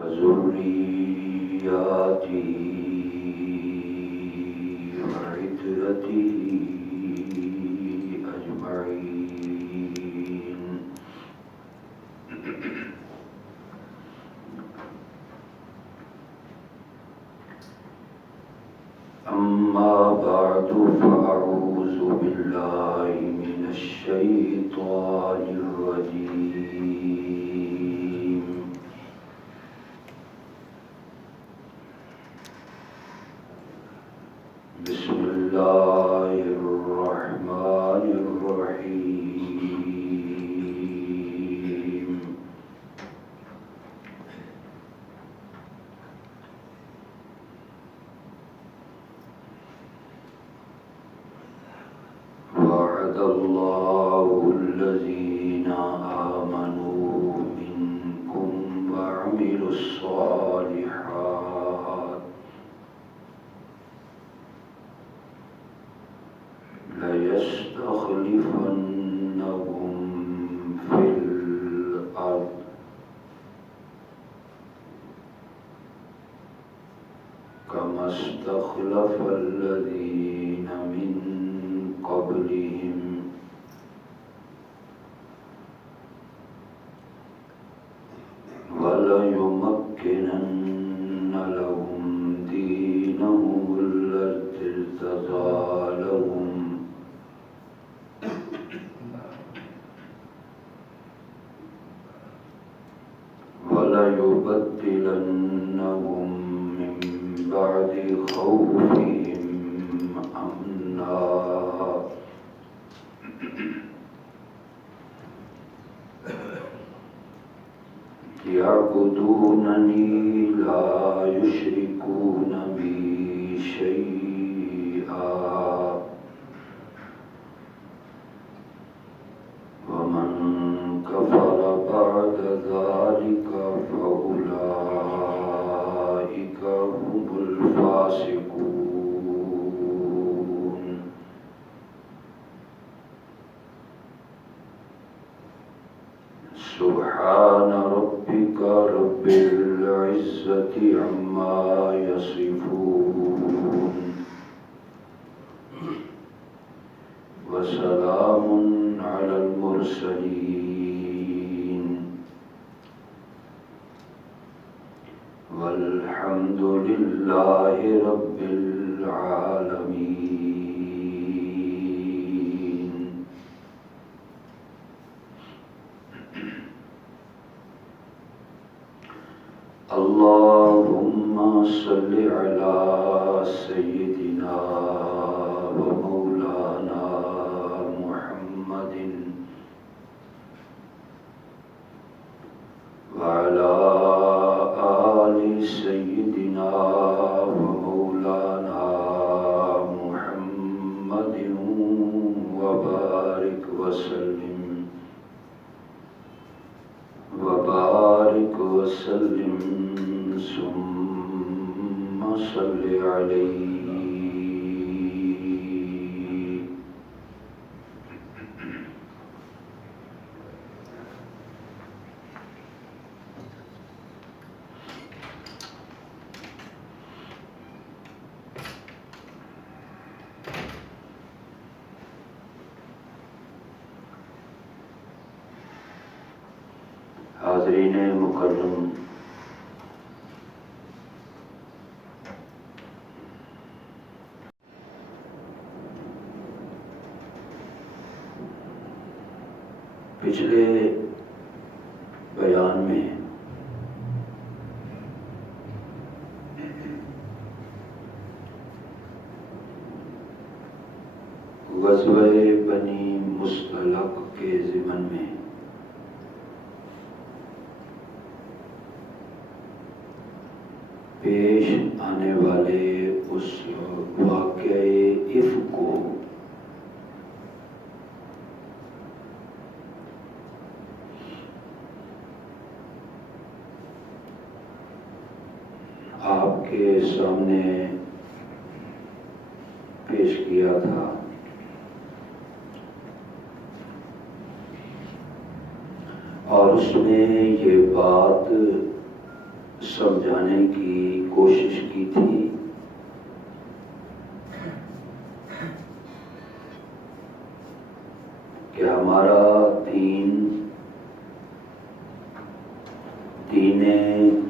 وذرياته وعترته أجمعين. أما بعد فأعوذ بالله من الشيطان الرجيم. بسم الله الرحمن الرحيم. وعد الله الذين آمنوا منكم وعملوا الصالحات ليستخلفنهم في الأرض كما استخلف الذين من قبلهم وليمكنن لهم دينهم الذي ارتضى لهم وليبدلنهم من بعد خوفهم أمنا يعبدونني لا يشركون بي شيئا ومن كفر بعد ذلك فأولئك هم الفاسقون. سبحان ربك رب العزة عما يصفون وسلام على المرسلين والحمد لله رب العالمين. اللهم صل على سيدنا ومولانا محمد وعلى آل سيدنا ومولانا محمد وبارك وسلم ثم صل عليه. حاضرین مکرم، پچھلے بیان میں غزوہ بنی مصطلق کے ضمن میں پیش آنے والے اس واقعے افک کو آپ کے سامنے پیش کیا تھا. اور اس میں یہ بات سمجھانے کی کوشش کی تھی کہ ہمارا دین دین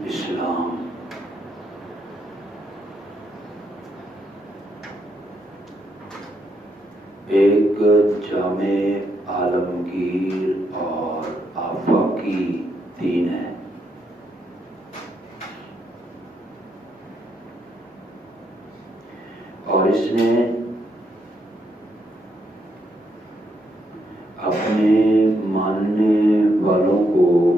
اسلام ایک جامع عالمگیر اور آفاقی دین ہے۔ اور اس نے اپنے ماننے والوں کو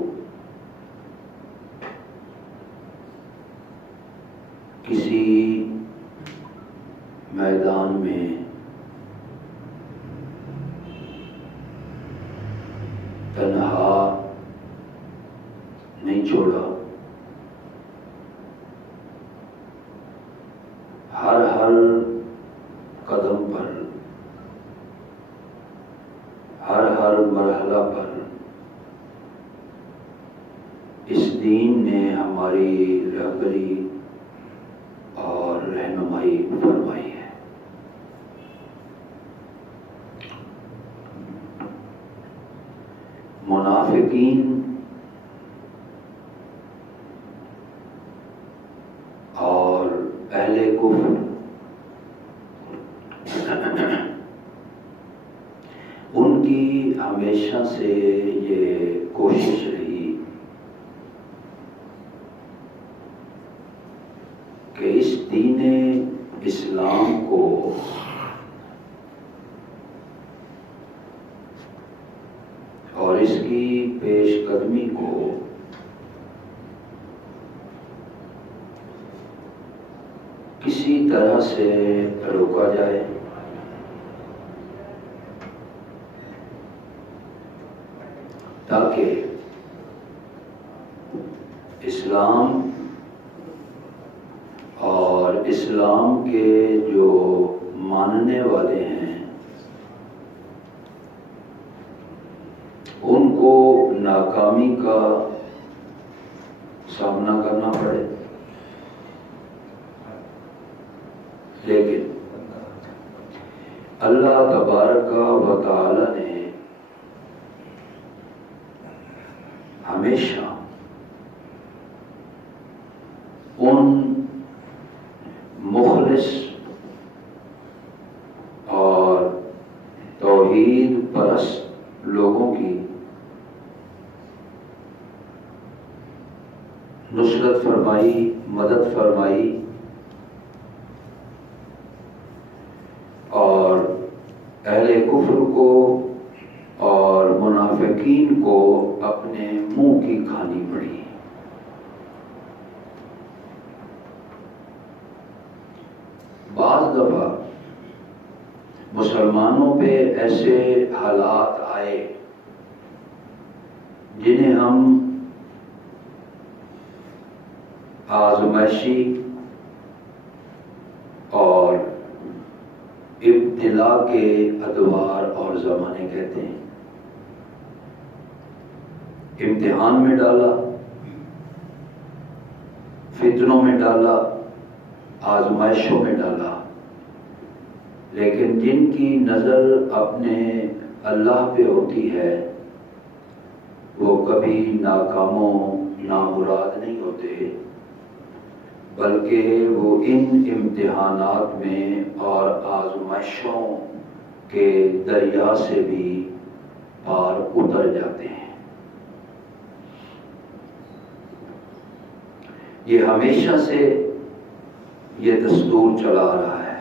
کسی میدان میں تنہا نہیں چھوڑا، ہر قدم پر، ہر مرحلہ پر اس دین نے ہماری رہبری اور رہنمائی فرمائی ہے۔ منافقین اور اہل کفر ان کی ہمیشہ سے یہ کوشش رہی کہ اس دین اسلام کو اور اس کی پیش قدمی کو کسی طرح سے روکا جائے، تاکہ اسلام اور اسلام کے جو ماننے والے ہیں ان کو ناکامی کا سامنا کرنا پڑے۔ لیکن اللہ تبارک و تعالی نے ہمیشہ ان مخلص اور توحید پرست لوگوں کی نصرت فرمائی، مدد فرمائی، اور اہل کفر کو اور منافقین کو اپنے منہ کی کھانی پڑی۔ بعض دفعہ مسلمانوں پہ ایسے حالات آئے جنہیں ہم آزمائشی اور ابتلا کے ادوار اور زمانے کہتے ہیں۔ امتحان میں ڈالا، فتنوں میں ڈالا، آزمائشوں میں ڈالا، لیکن جن کی نظر اپنے اللہ پہ ہوتی ہے وہ کبھی ناکام و نامراد نہیں ہوتے، بلکہ وہ ان امتحانات میں اور آزمائشوں کے دریا سے بھی پار اتر جاتے ہیں۔ یہ ہمیشہ سے یہ دستور چلا رہا ہے،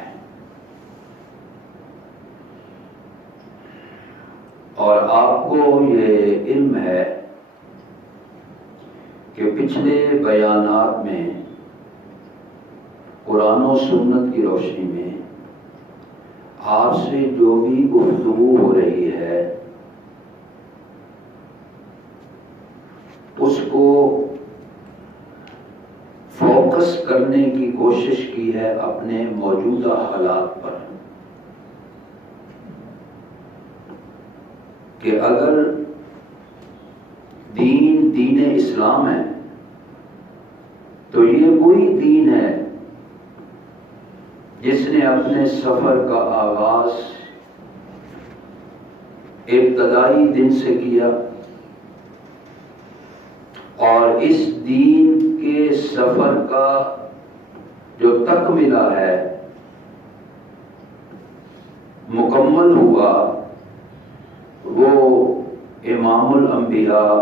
اور آپ کو یہ علم ہے کہ پچھلے بیانات میں قرآن و سنت کی روشنی میں آپ سے جو بھی گفتگو ہو رہی ہے اس کو فوکس کرنے کی کوشش کی ہے اپنے موجودہ حالات پر، کہ اگر دین اسلام ہے وہی دین ہے جس نے اپنے سفر کا آغاز ابتدائی دن سے کیا، اور اس دین کے سفر کا جو تکملہ ہے، مکمل ہوا، وہ امام الانبیاء،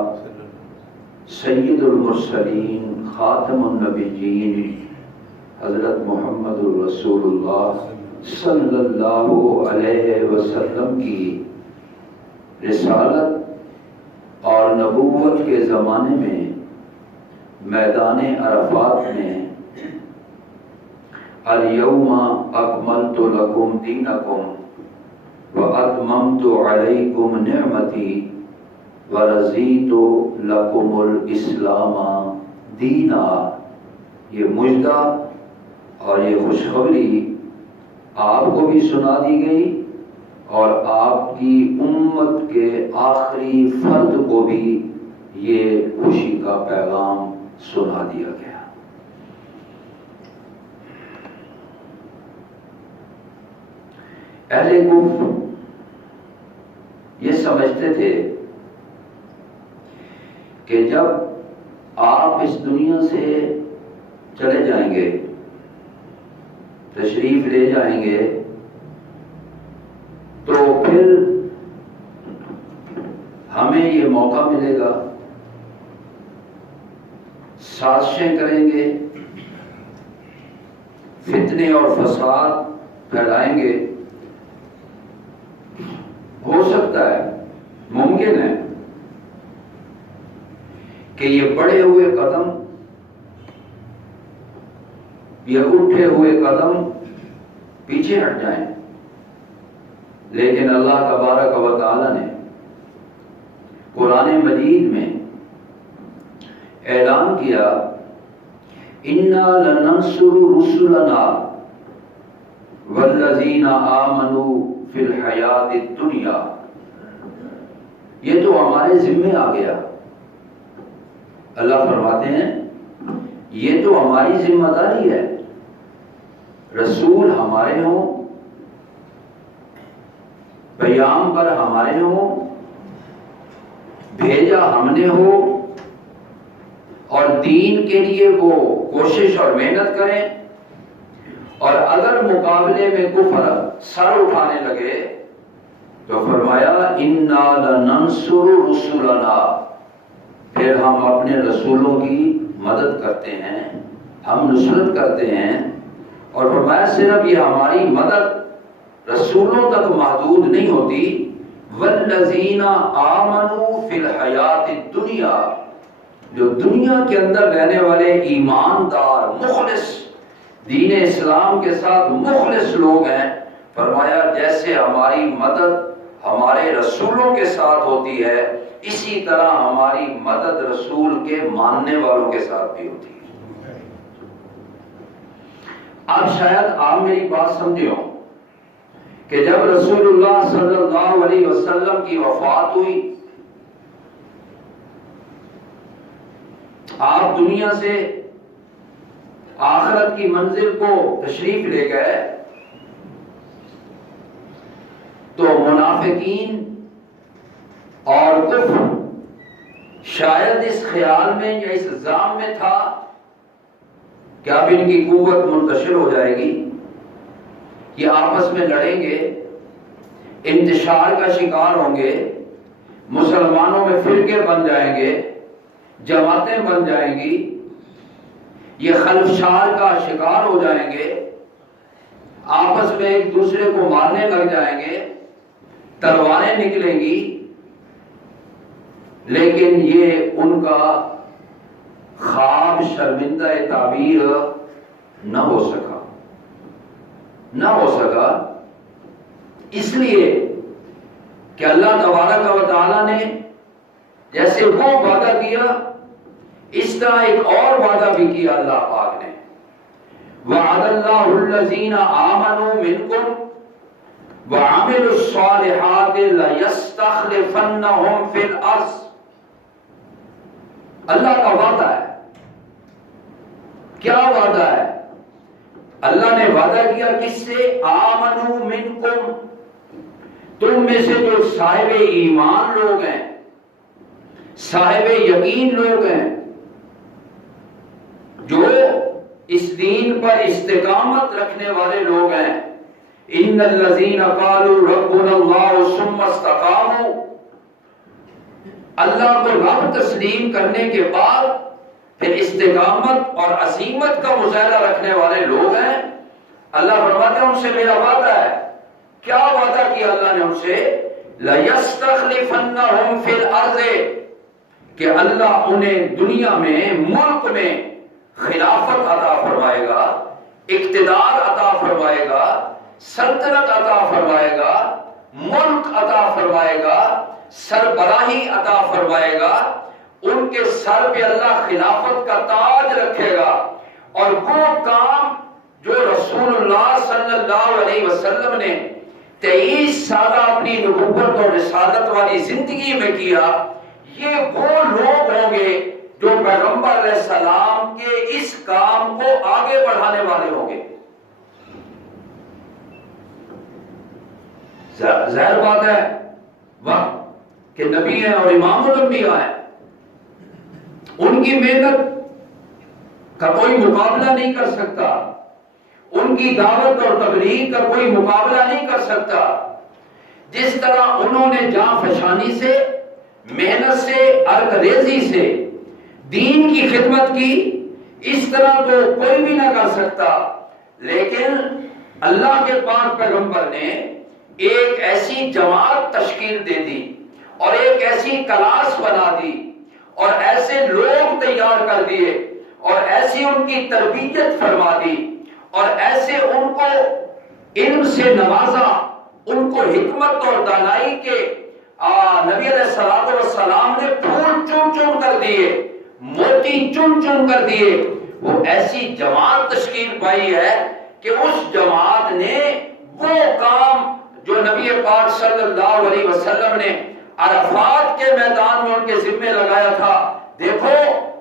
سید المرسلین، خاتم النبیین، حضرت محمد الرسول اللہ صلی اللہ علیہ وسلم کی رسالت اور نبوت کے زمانے میں میدان عرفات میں الیوم اکملت لکم دینکم واتممت علیکم نعمتی ورضیت لکم الاسلام دینا، یہ مجدہ اور یہ خوشخبری آپ کو بھی سنا دی گئی اور آپ کی امت کے آخری فرد کو بھی یہ خوشی کا پیغام سنا دیا گیا۔ اہل کفر یہ سمجھتے تھے کہ جب آپ اس دنیا سے چلے جائیں گے، تشریف لے جائیں گے، تو پھر ہمیں یہ موقع ملے گا، سازشیں کریں گے، فتنے اور فساد پھیلائیں گے۔ ہو سکتا ہے، ممکن ہے کہ یہ بڑھے ہوئے قدم، یہ اٹھے ہوئے قدم پیچھے ہٹ جائیں، لیکن اللہ تبارک و تعالی نے قرآن مجید میں اعلان کیا، اِنَّا لَنَنصُرُ رُسُلَنَا وَالَّذِينَ آمَنُوا فِي الْحَيَاةِ الدُّنْيَا، یہ تو ہمارے ذمے آ گیا۔ اللہ فرماتے ہیں یہ تو ہماری ذمہ داری ہے، رسول ہمارے ہوں، پیغمبر ہمارے ہوں، بھیجا ہم نے ہو، اور دین کے لیے وہ کوشش اور محنت کریں، اور اگر مقابلے میں کفر سر اٹھانے لگے تو فرمایا اِنَّا لَنَنصُرُ رُسُلَنَا، پھر ہم اپنے رسولوں کی مدد کرتے ہیں، ہم نصرت کرتے ہیں۔ اور فرمایا صرف یہ ہماری مدد رسولوں تک محدود نہیں ہوتی، وَالَّذِينَ آمَنُوا فِي الْحَيَاةِ الدُّنْيَا، جو دنیا کے اندر رہنے والے ایماندار، مخلص، دین اسلام کے ساتھ مخلص لوگ ہیں، فرمایا جیسے ہماری مدد ہمارے رسولوں کے ساتھ ہوتی ہے، اسی طرح ہماری مدد رسول کے ماننے والوں کے ساتھ بھی ہوتی ہے۔ اب شاید آپ میری بات سمجھے ہو کہ جب رسول اللہ صلی اللہ علیہ وسلم کی وفات ہوئی، آپ دنیا سے آخرت کی منزل کو تشریف لے گئے، تو منافقین اور کفر شاید اس خیال میں یا اس ظام میں تھا کہ اب ان کی قوت منتشر ہو جائے گی، یہ آپس میں لڑیں گے، انتشار کا شکار ہوں گے، مسلمانوں میں فرقے بن جائیں گے، جماعتیں بن جائیں گی، یہ خلفشار کا شکار ہو جائیں گے، آپس میں ایک دوسرے کو مارنے لگ جائیں گے، تلواریں نکلیں گی۔ لیکن یہ ان کا خواب شرمندہ تعبیر نہ ہو سکا، اس لیے کہ اللہ تبارک و تعالی نے جیسے وہ وعدہ کیا، اس طرح ایک اور وعدہ بھی کیا اللہ پاک نے، وعد اللہ الذین آمنوا منکم وعملوا الصالحات لیستخلفنہم فی الارض، اللہ کا وعدہ ہے کیا وعدہ ہے؟ اللہ نے وعدہ کیا کس سے؟ آمنو منکم، تم میں سے جو صاحب ایمان لوگ ہیں، صاحب یقین لوگ ہیں، جو اس دین پر استقامت رکھنے والے لوگ ہیں، ان الذین قالوا ربنا اللہ ثم استقاموا، اللہ کو رب تسلیم کرنے کے بعد پھر استقامت اور عزیمت کا مظاہرہ رکھنے والے لوگ ہیں، اللہ فرماتا ہے ان سے میرا وعدہ ہے۔ کیا وعدہ کیا اللہ نے ان سے؟ لَيَسْتَخْلِفَنَّهُمْ فِي الْأَرْضِ، کہ اللہ انہیں دنیا میں، ملک میں خلافت عطا فرمائے گا، اقتدار عطا فرمائے گا، سلطنت عطا فرمائے گا، ملک عطا فرمائے گا، سربراہی عطا فرمائے گا، ان کے سر پہ اللہ خلافت کا تاج رکھے گا، اور وہ کام جو رسول اللہ صلی اللہ علیہ وسلم نے 23 سالہ اپنی نبوت اور رسالت والی زندگی میں کیا، یہ وہ لوگ ہوں گے جو پیغمبر علیہ السلام کے اس کام کو آگے بڑھانے والے ہوں گے۔ ظاہر بات ہے وقت کہ نبی ہیں اور امام الانبیاء ہیں، ان کی محنت کا کوئی مقابلہ نہیں کر سکتا، ان کی دعوت اور تبلیغ کا کوئی مقابلہ نہیں کر سکتا۔ جس طرح انہوں نے جاں فشانی سے، محنت سے، عرق ریزی سے دین کی خدمت کی، اس طرح تو کوئی بھی نہ کر سکتا، لیکن اللہ کے پاک پیغمبر نے ایک ایسی جماعت تشکیل دے دی اور ایک ایسی کلاس بنا دی اور ایسے لوگ تیار کر دیے اور ایسی ان کی تربیت فرما دی اور ایسے ان کو علم سے نوازا، ان کو حکمت اور دانائی کے نبی علیہ السلام نے پھول چن چن کر دیے، موتی چن چن کر دیے۔ وہ ایسی جماعت تشکیل پائی ہے کہ اس جماعت نے وہ کام جو نبی پاک صلی اللہ علیہ وسلم نے عرفات کے میدان میں ان کے ذمے لگایا تھا، دیکھو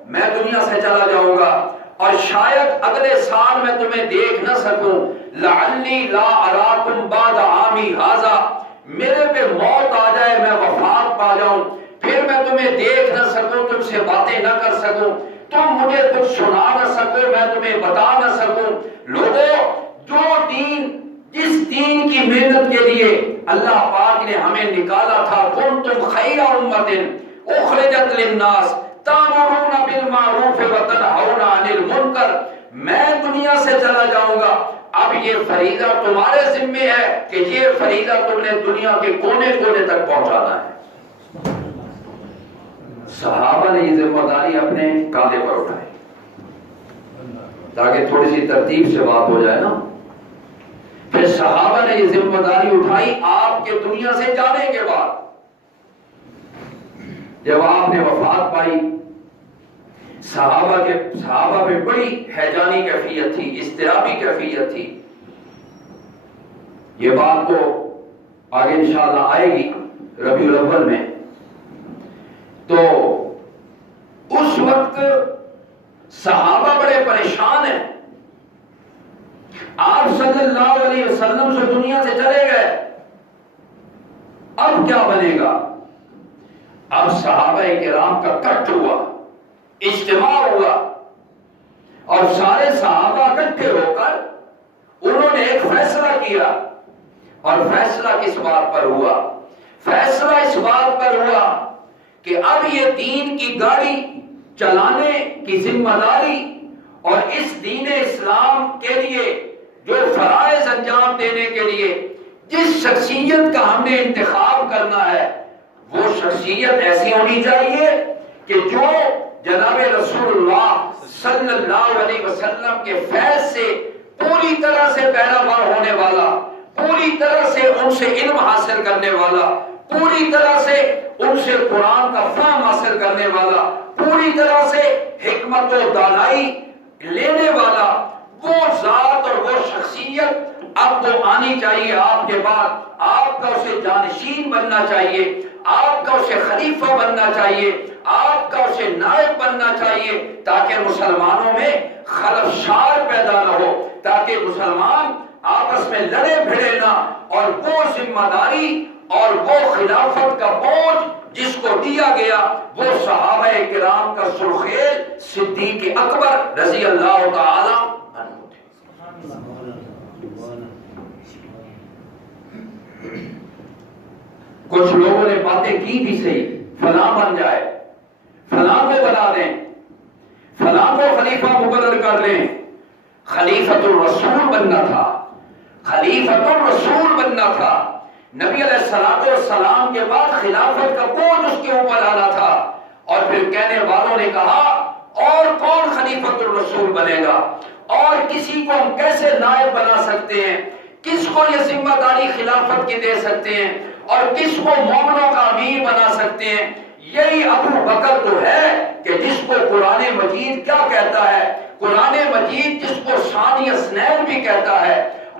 میں دنیا سے چلا جاؤں گا اور شاید اگلے سال میں تمہیں دیکھ نہ سکوں، لعلی لا اراکم بعد عامی ھذا، میرے پہ موت آ جائے، میں وفات پا جاؤں، پھر میں تمہیں دیکھ نہ سکوں، تم سے باتیں نہ کر سکوں، تم مجھے کچھ سنا نہ سکو، میں تمہیں بتا نہ سکوں۔ لوگوں، جو دین، جس دین کی محنت کے لیے اللہ پاک نے ہمیں نکالا تھا، کنتم خیر امۃ اخرجت للناس تأمرون بالمعروف وتنہون عن المنکر، میں دنیا سے چلا جاؤں گا، اب یہ فریضہ تمہارے ذمے ہے کہ یہ فریضہ تم نے دنیا کے کونے کونے تک پہنچانا ہے۔ صحابہ نے یہ ذمہ داری اپنے کاندھے پر اٹھائی، تاکہ تھوڑی سی ترتیب سے بات ہو جائے نا۔ پھر صحابہ نے یہ ذمہ داری اٹھائی آپ کے دنیا سے جانے کے بعد، جب آپ نے وفات پائی، صحابہ میں بڑی ہیجانی کیفیت تھی، اضطرابی کیفیت تھی۔ یہ بات تو آگے انشاءاللہ آئے گی ربیع الاول میں۔ تو اس وقت صحابہ بڑے پریشان ہیں، آپ صلی اللہ علیہ وسلم سے دنیا سے چلے گئے، اب کیا بنے گا؟ اب صحابہ کرام کا کٹ ہوا، اجتماع ہوا، اور سارے صحابہ اکٹھے ہو کر انہوں نے ایک فیصلہ کیا، اور فیصلہ کس بات پر ہوا؟ فیصلہ اس بات پر ہوا کہ اب یہ دین کی گاڑی چلانے کی ذمہ داری اور اس دین اسلام کے لیے جو فرائض انجام دینے کے لیے جس شخصیت کا ہم نے انتخاب کرنا ہے، وہ شخصیت ایسی ہونی چاہیے کہ جو جناب رسول اللہ صلی اللہ علیہ وسلم کے فیض سے پوری طرح سے پیروار ہونے والا، پوری طرح سے ان سے علم حاصل کرنے والا، پوری طرح سے ان سے قرآن کا فہم حاصل کرنے والا، پوری طرح سے حکمت و دانائی لینے والا وہ ذات اور وہ شخصیت اب وہ آنی چاہیے آپ کے بعد۔ آپ کا اسے جانشین بننا چاہیے، آپ کا اسے خلیفہ بننا چاہیے، آپ کا اسے نائب بننا چاہیے، تاکہ مسلمانوں میں خلفشار پیدا نہ ہو، تاکہ مسلمان آپس میں لڑے بھڑے نہ، اور وہ ذمہ داری اور وہ خلافت کا بوجھ جس کو دیا گیا وہ صحابہ کرام کا سرخیل صدیق اکبر رضی اللہ تعالی عنہ تھے۔ کچھ لوگوں نے باتیں کی بھی صحیح، فلاں بن جائے، فلاں کو بنا دیں، فلاں کو خلیفہ مقرر کر لیں۔ خلیفۃ الرسول بننا تھا، خلیفۃ الرسول بننا تھا، نبی علیہ السلام کے بعد خلافت کا بوجھ اس کے اوپر آنا تھا۔ اور پھر کہنے والوں نے کہا اور کون خلیفۃ الرسول بنے گا، اور کسی کو ہم کیسے نائب بنا سکتے ہیں، کس کو یہ ذمہ داری خلافت کی دے سکتے ہیں، اور کس کو مومنوں کا امیر بنا سکتے ہیں۔ یہی ابو بکر تو ہے کہ جس کو قرآن مجید کیا کہتا ہے، قرآن مجید جس کو ثانی اثنین بھی کہتا ہے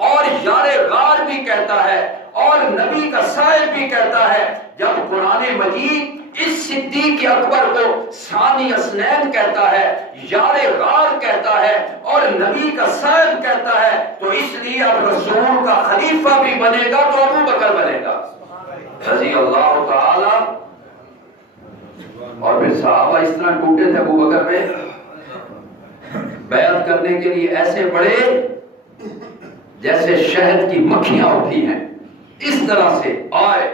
اور یار غار بھی کہتا ہے اور نبی کا صاحب بھی کہتا ہے۔ جب قرآن مجید اس صدیق اکبر کو ثانی اثنین کہتا ہے، یار غار کہتا ہے اور نبی کا صاحب کہتا ہے، تو اس لیے اب رسول کا خلیفہ بھی بنے گا تو ابو بکر بنے گا رضی اللہ تعالی۔ اور پھر صحابہ اس طرح ٹوٹے تھے ابو بکر میں، بیعت کرنے کے لیے ایسے بڑے جیسے شہد کی مکھیاں اٹھی ہیں، اس طرح سے آئے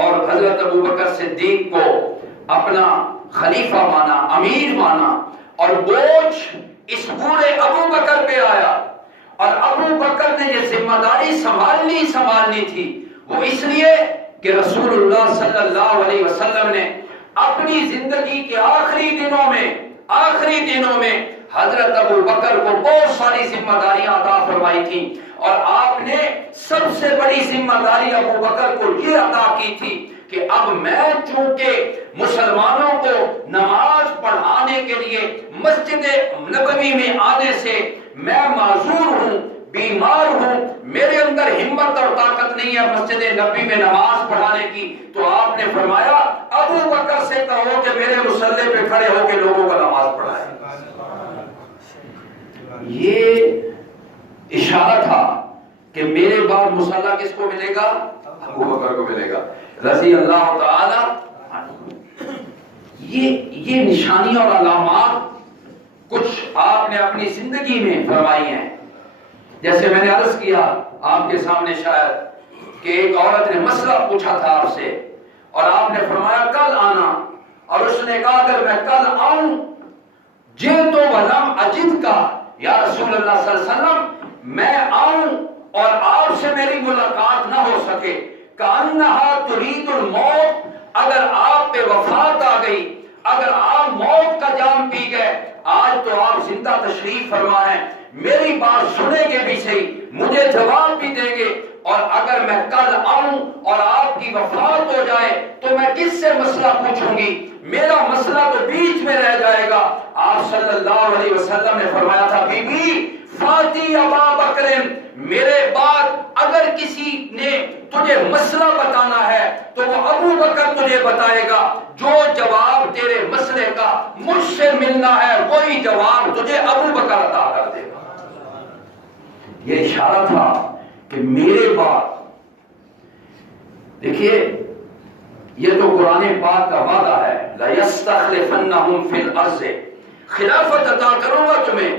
اور حضرت ابو بکر صدیق کو اپنا خلیفہ مانا، امیر مانا، اور بوجھ اس بوڑھے ابو بکر پہ آیا۔ اور ابو بکر نے یہ ذمہ داری سنبھالنی تھی، وہ اس لیے کہ رسول اللہ صلی اللہ علیہ وسلم نے اپنی زندگی کے آخری دنوں میں حضرت ابو بکر کو بہت ساری ذمہ داریاں عطا فرمائی تھی، اور آپ نے سب سے بڑی ذمہ داری ابو بکر کو یہ عطا کی تھی کہ اب میں چونکہ مسلمانوں کو نماز پڑھانے کے لیے مسجد نبوی میں آنے سے میں معذور ہوں، بیمار ہوں، میرے اندر ہمت اور طاقت نہیں ہے مسجد نبوی میں نماز پڑھانے کی، تو آپ نے فرمایا ابو بکر سے کہو کہ میرے مصلی پہ کھڑے ہو کے لوگوں کو نماز پڑھائے۔ یہ اشارہ تھا کہ میرے بعد مصلی کس کو ملے گا، ابو بکر کو ملے گا رضی اللہ تعالی۔ یہ نشانی اور علامات کچھ آپ نے اپنی زندگی میں فرمائی ہیں۔ جیسے میں نے عرض کیا آپ کے سامنے شاید کہ ایک عورت نے مسئلہ پوچھا تھا آپ سے، اور آپ نے فرمایا کل آنا، اور اس نے کہا اگر میں کل آؤں جئتو ولم اجد کا، یا رسول اللہ صلی اللہ علیہ وسلم میں آؤں اور آپ سے میری ملاقات نہ ہو سکے، کأنہا ترید الموت، اگر آپ پہ وفات آ گئی، اگر آپ موت کا جام پی گئے، آج تو آپ زندہ تشریف فرما ہیں، میری بات سنیں گے بھی صحیح، مجھے جواب بھی دیں گے، اور اگر میں کل آؤں اور آپ کی وفات ہو جائے تو میں کس سے مسئلہ پوچھوں گی، میرا مسئلہ تو بیچ میں رہ جائے گا۔ آپ صلی اللہ علیہ وسلم نے فرمایا تھا بی بی فاتی ابا بکر، میرے بعد اگر کسی نے تجھے مسئلہ بتانا ہے تو وہ ابو بکر تجھے بتائے گا، جو جواب تیرے مسئلے کا مجھ سے ملنا ہے وہی جواب تجھے ابو بکر عطا کر دے گا۔ یہ اشارہ تھا کہ میرے بعد، دیکھیے یہ تو قرآن پاک کا وعدہ ہے، لَيَسْتَخْلِفَنَّهُمْ فِي الْأَرْضِ، خلافت عطا کروں گا تمہیں،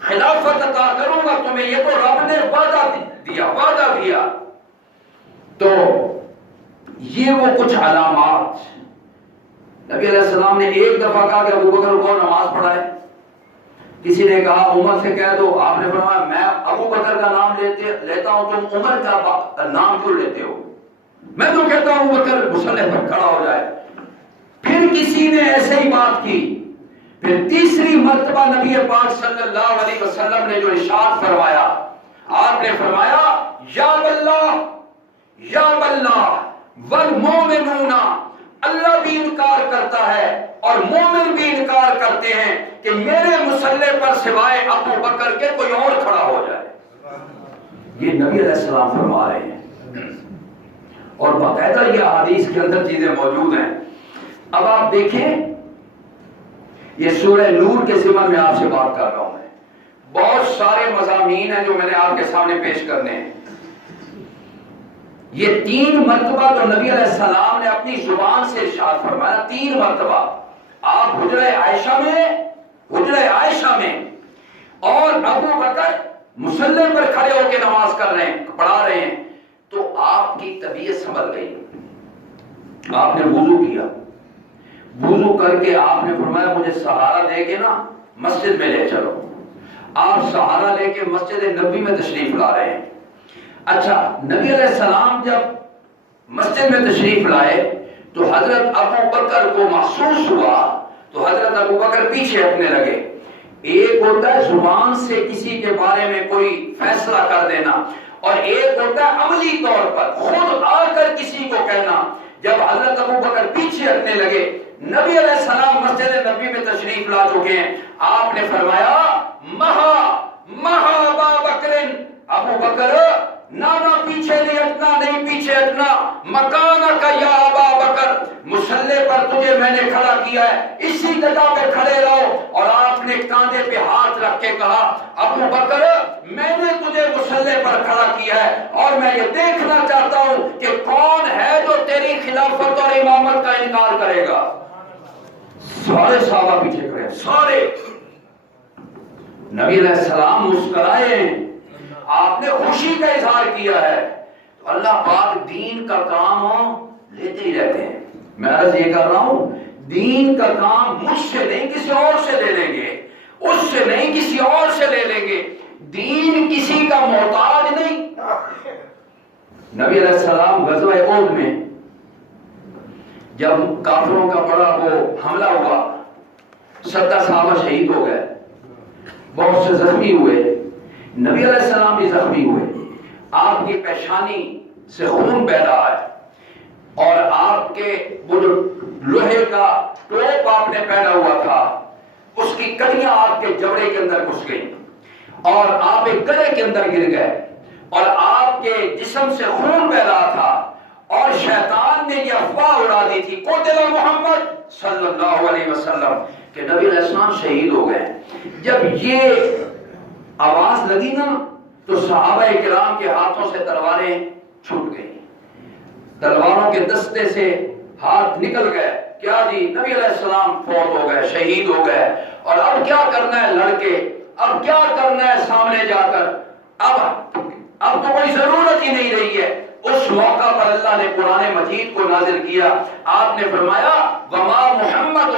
خلافت عطا کروں گا تمہیں، یہ تو رب نے وعدہ دیا۔ تو یہ وہ کچھ علامات، نبی علیہ السلام نے ایک دفعہ کہا کہ ابو بکر کو نماز پڑھائے، کسی نے کہا عمر سے کہہ دو، آپ نے فرمایا میں ابو بکر کا نام لیتا ہوں، تم عمر کا نام کیوں لیتے ہو، میں تو کہتا ہوں ابو بکر مصلی پر کھڑا ہو جائے۔ پھر کسی نے ایسے ہی بات کی، پھر تیسری مرتبہ نبی پاک صلی اللہ علیہ وسلم نے جو ارشاد فرمایا، آپ نے فرمایا یا باللہ والمومنون، اللہ بھی انکار کرتا ہے اور مومن بھی انکار کرتے ہیں کہ میرے مصلی پر سوائے ابو بکر کے کوئی اور کھڑا ہو جائے۔ یہ نبی علیہ السلام فرما رہے ہیں، اور باقاعدہ یہ حدیث کے اندر چیزیں موجود ہیں۔ اب آپ دیکھیں، یہ سورہ نور کے ضمن میں آپ سے بات کر رہا ہوں میں، بہت سارے مضامین ہیں جو میں نے آپ کے سامنے پیش کرنے ہیں. یہ 3 مرتبہ تو نبی علیہ السلام نے اپنی زبان سے ارشاد فرمایا. 3 مرتبہ آپ حجرہ عائشہ میں اور ابو بکر مصلی پر کھڑے ہو کے نماز کر رہے ہیں, پڑھا رہے ہیں, تو آپ کی طبیعت سنبھل گئی. آپ نے وضو کیا, وضو کر کے آپ نے فرمایا مجھے سہارا دے کے نا مسجد میں لے چلو. آپ سہارا لے کے مسجد نبی میں تشریف لا رہے ہیں. اچھا, نبی علیہ السلام جب مسجد میں تشریف لائے تو حضرت ابو بکر کو محسوس ہوا تو حضرت ابو بکر پیچھے ہٹنے لگے. ایک ہوتا ہے زبان سے کسی کے بارے میں کوئی فیصلہ کر دینا, اور ایک ہوتا ہے عملی طور پر خود آ کر کسی کو کہنا. جب حضرت ابو بکر پیچھے ہٹنے لگے, نبی علیہ السلام مسجد نبی میں تشریف لا چکے ہیں, آپ نے فرمایا مہا ابا بکر, ابو بکر نہ پیچھے نہیں ہٹنا, نہیں پیچھے ہٹنا. مکانہ کا یا ابا بکر, مصلی پر تجھے میں نے کھڑا کیا ہے, اسی جگہ پہ کھڑے رہو. اور آپ نے کاندھے پہ ہاتھ رکھ کے کہا ابو بکر میں نے تجھے مصلی پر کھڑا کیا ہے اور میں یہ دیکھنا چاہتا ہوں کہ کون ہے جو تیری خلافت اور امامت کا انکار کرے گا. سارے صحابہ پیچھے کھڑے, سارے. نبی علیہ السلام مسکرائے, آپ نے خوشی کا اظہار کیا ہے. تو اللہ پاک دین کا کام لیتے ہی رہتے ہیں. میں عرض یہ کر رہا ہوں, دین کا کام مجھ سے نہیں کسی اور سے لے لیں گے, اس سے نہیں کسی اور سے لے لیں گے. دین کسی کا محتاج نہیں. نبی علیہ السلام غزوہ احد میں جب کافروں کا بڑا وہ حملہ ہوا, 70 صحابہ شہید ہو گئے, بہت سے زخمی ہوئے, نبی علیہ السلام بھی زخمی ہوئے. آپ کی پیشانی سے خون بہ رہا ہے اور آپ کے وہ جو لوہے کا ٹوپ آپ نے پہنا ہوا تھا اس کی کڑیاں آپ کے جبڑے کے اندر گھس گئیں اور آپ ایک گڑھے کے اندر گر گئے اور آپ کے جسم سے خون بہ رہا تھا. اور شیطان نے یہ افواہ اڑا دی تھی قتل محمد صلی اللہ علیہ وسلم کہ نبی علیہ السلام شہید ہو گئے. جب یہ آواز لگی نا تو صحابہ کرام کے ہاتھوں سے تلواریں چھوٹ گئی, تلواروں کے دستے سے ہاتھ نکل گئے. کیا جی, نبی علیہ السلام فوت ہو گئے, شہید ہو گئے, اور اب کیا کرنا ہے لڑ کے, اب کیا کرنا ہے سامنے جا کر, اب تو کوئی ضرورت ہی نہیں رہی ہے. اس موقع پر اللہ نے قرآن مجید کو نازل کیا. آپ نے فرمایا وما محمد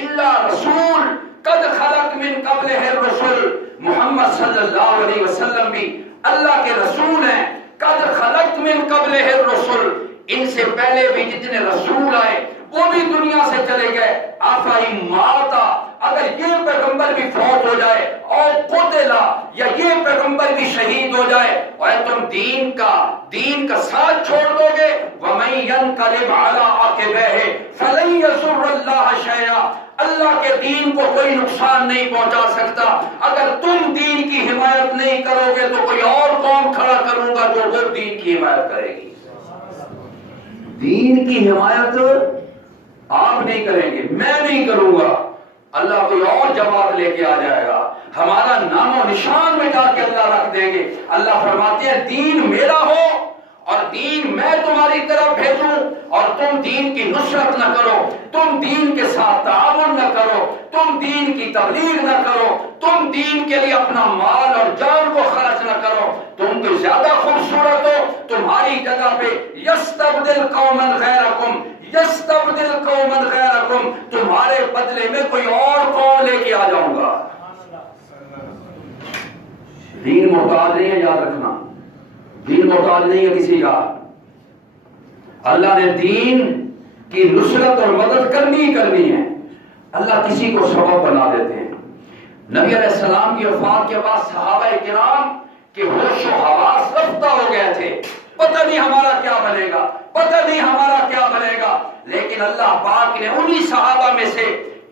الا رسول قد خلق من قبلہ الرسل, محمد صلی اللہ علیہ وسلم بھی اللہ کے رسول ہیں. قد خلقت من قبلہ الرسل, ان سے پہلے بھی جتنے رسول آئے وہ بھی دنیا سے چلے گئے. آفائی ماتا, اگر یہ پیغمبر بھی فوت ہو جائے اور قتلا, یا یہ پیغمبر بھی شہید ہو جائے, اور تم دین کا ساتھ چھوڑ دو گے. وَمَن يَنْقَلِبْ عَلَىٰ عَقِبَيْهِ فَلَن يَضُرَّ اللَّهَ شَيْئًا, اللہ کے دین کو کوئی نقصان نہیں پہنچا سکتا. اگر تم دین کی حمایت نہیں کرو گے تو کوئی اور قوم کھڑا کروں گا جو وہ دین کی حمایت کرے گی. دین کی حمایت آپ نہیں کریں گے, میں نہیں کروں گا, اللہ کوئی اور جماعت لے کے آ جائے گا, ہمارا نام و نشان مٹا کے اللہ رکھ دیں گے. اللہ فرماتے ہیں دین میرا ہو اور دین میں تمہاری طرف بھیجوں اور تم دین کی نصرت نہ کرو, تم دین کے ساتھ تعاون نہ کرو, تم دین کی تبلیغ نہ کرو, تم دین کے لیے اپنا مال اور جان کو خرچ نہ کرو. تم تو زیادہ خوبصورت ہو, تمہاری جگہ پہ یستبدل قوما غیرکم, یستبدل قوما غیرکم, تمہارے بدلے میں کوئی اور قوم لے کے آ جاؤں گا. دین محتاج نہیں ہے, یاد رکھنا, دین محتاج نہیں ہے کسی کا. اللہ نے دین کی نصرت اور مدد کرنی ہے. اللہ کسی کو سبب بنا دیتے ہیں. نبی علیہ السلام کی وفات کے بعد صحابہ کرام کے ہوش و حواس رفتہ ہو گئے تھے. پتہ نہیں ہمارا کیا بنے گا, پتہ نہیں ہمارا کیا بنے گا. لیکن اللہ پاک نے انہی صحابہ میں سے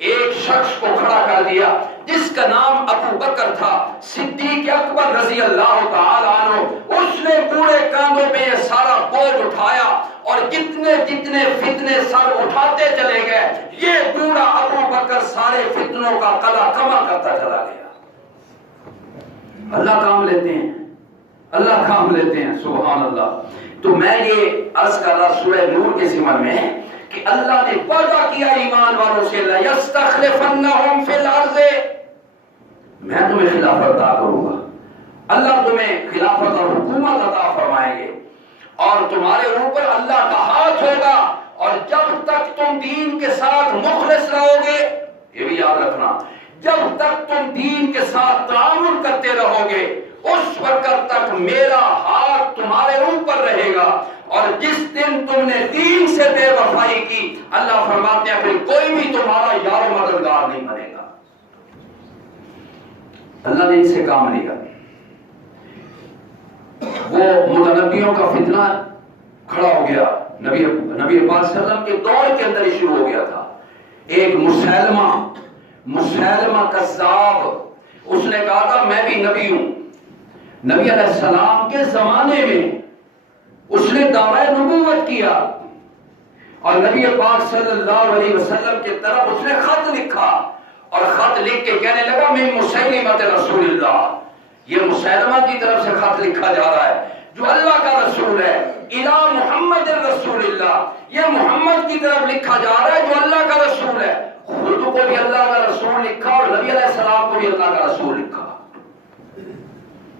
ایک شخص کو کھڑا کر دیا جس کا نام ابو بکر تھا, صدیق اکبر رضی اللہ تعالی عنہ. اس نے پورے کاندھوں پہ یہ سارا بوجھ اٹھایا اور جتنے فتنے سر اٹھاتے چلے گئے, یہ بوڑھا ابو بکر سارے فتنوں کا قلع کما کرتا چلا گیا. اللہ کام لیتے ہیں، اللہ کام لیتے ہیں، سبحان اللہ۔ تو میں یہ عرض کر رہا سورہ نور کے ضمن میں کہ اللہ نے وعدہ کیا ایمان والوں سے، لَيَسْتَخْلِفَنَّهُمْ فِي الْأَرْضِ، میں تمہیں خلافت عطا کروں گا، اللہ تمہیں خلافت اور حکومت عطا فرمائیں گے، اور تمہارے اوپر اللہ کا ہاتھ ہوگا، اور جب تک تم دین کے ساتھ مخلص رہو گے، یہ بھی یاد رکھنا، جب تک تم دین کے ساتھ تعامل کرتے رہو گے اس وقت تک میرا ہاتھ تمہارے اوپر رہے گا، اور جس دن تم نے دین سے بے وفائی کی، اللہ فرماتے ہیں پھر کوئی بھی تمہارا یار و مددگار نہیں بنے گا۔ اللہ نے ان سے کام لیا۔ وہ متنبیوں کا فتنہ کھڑا ہو گیا، نبی پاک صلی اللہ علیہ وسلم کے دور کے اندر ہی شروع ہو گیا تھا۔ ایک مسیلمہ کذاب، اس نے کہا تھا میں بھی نبی ہوں۔ نبی علیہ السلام کے زمانے میں اس نے دعوی نبوت کیا، اور نبی پاک صلی اللہ علیہ وسلم کی طرف اس نے خط لکھا، اور خط لکھ کے کہنے لگا میں مسیلمہ رسول اللہ، یہ مسیلمہ کی طرف سے خط لکھا جا رہا ہے جو اللہ کا رسول ہے، الی محمد رسول اللہ، یہ محمد کی طرف لکھا جا رہا ہے جو اللہ کا رسول ہے۔ خود کو بھی اللہ کا رسول لکھا اور نبی علیہ السلام کو بھی اللہ کا رسول لکھا،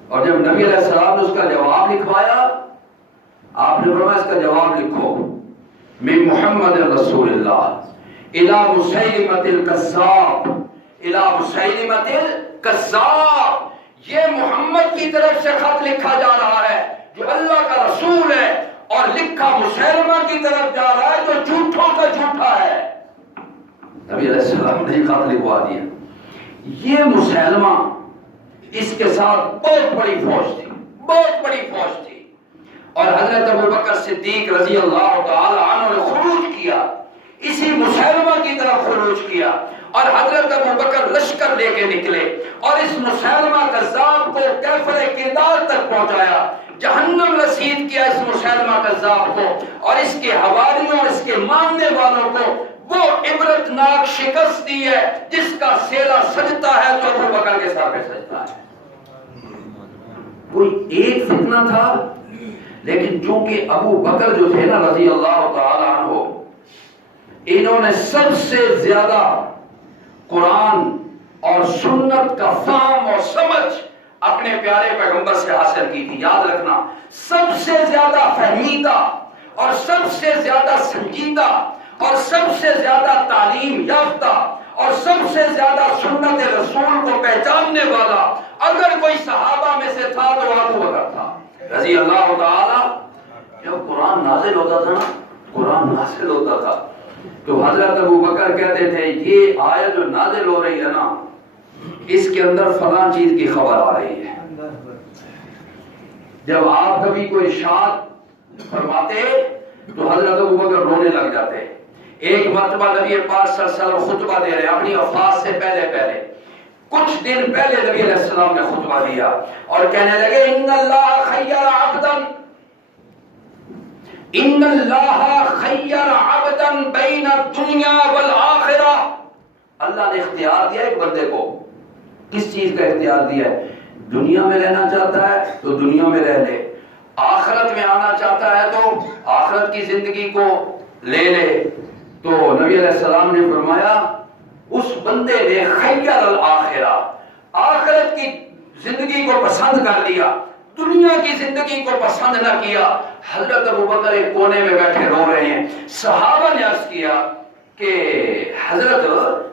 اور جب نبی علیہ السلام نے اس کا جواب لکھوایا، آپ نے فرمایا اس کا جواب لکھو من محمد رسول اللہ الی مسیلمہ الکذاب، الی مسیلمہ الکذاب، یہ محمد کی طرف سے خط لکھا جا رہا ہے جو اللہ کا رسول ہے، اور لکھا مسیلمہ کی طرف جا رہا ہے جو جھوٹوں کا جھوٹا ہے۔ نبی علیہ السلام نے خط لکھوا دیا۔ یہ مسیلمہ، اس کے ساتھ بہت بڑی فوج تھی، بہت بڑی فوج تھی، اور حضرت ابوبکر صدیق رضی اللہ تعالی عنہ نے خروج کیا، اسی مسیلمہ کی طرف خروج کیا، اور حضرت ابوبکر لشکر لے کے نکلے، اور اس مسیلمہ کذاب کو کیفر کردار تک پہنچایا، جہنم رسید کیا اس مسیلمہ کذاب کو، اور اس کے حواریوں اور اس کے ماننے والوں کو وہ عبرتناک شکست دی ہے جس کا سیلا سجتا ہے تو ابوبکر کے سر پہ سجتا ہے۔ کوئی ایک فتنہ تھا، لیکن چونکہ ابو بکر جو تھے نا رضی اللہ تعالی عنہ، انہوں نے سب سے زیادہ قرآن اور سنت کا فہم اور سمجھ اپنے پیارے پیغمبر سے حاصل کی تھی۔ یاد رکھنا، سب سے زیادہ فہمیدہ اور سب سے زیادہ سنجیدہ اور سب سے زیادہ تعلیم یافتہ اور سب سے زیادہ سنت رسول کو پہچاننے والا اگر کوئی صحابہ میں سے تھا تو ابو بکر تھا رضی اللہ تعالی۔ جب قرآن نازل ہوتا تھا نا، قرآن نازل ہوتا تھا تو حضرت ابو بکر کہتے تھے یہ آیت جو نازل ہو رہی ہے نا، اس کے اندر فلاں چیز کی خبر آ رہی ہے۔ جب آپ کبھی کوئی ارشاد فرماتے تو حضرت ابو بکر رونے لگ جاتے۔ ایک مرتبہ نبی پاک صلی اللہ علیہ وسلم خطبہ دے رہے اپنی وفات سے پہلے کچھ دن پہلے نبی علیہ السلام نے خطبہ دیا اور کہنے لگے ان اللہ خیر عبدا بین الدنیا والآخرہ، اللہ نے اختیار دیا ایک بندے کو۔ کس چیز کا اختیار دیا ہے؟ دنیا میں رہنا چاہتا ہے تو دنیا میں رہ لے، آخرت میں آنا چاہتا ہے تو آخرت کی زندگی کو لے لے۔ تو نبی علیہ السلام نے فرمایا اس بندے نے خیر الآخرہ، آخرت کی زندگی کو پسند کر لیا، دنیا کی زندگی کو پسند نہ کیا۔ حضرت ابوبکر ایک کونے میں بیٹھے رو رہے ہیں۔ صحابہ نے عرض کیا کہ حضرت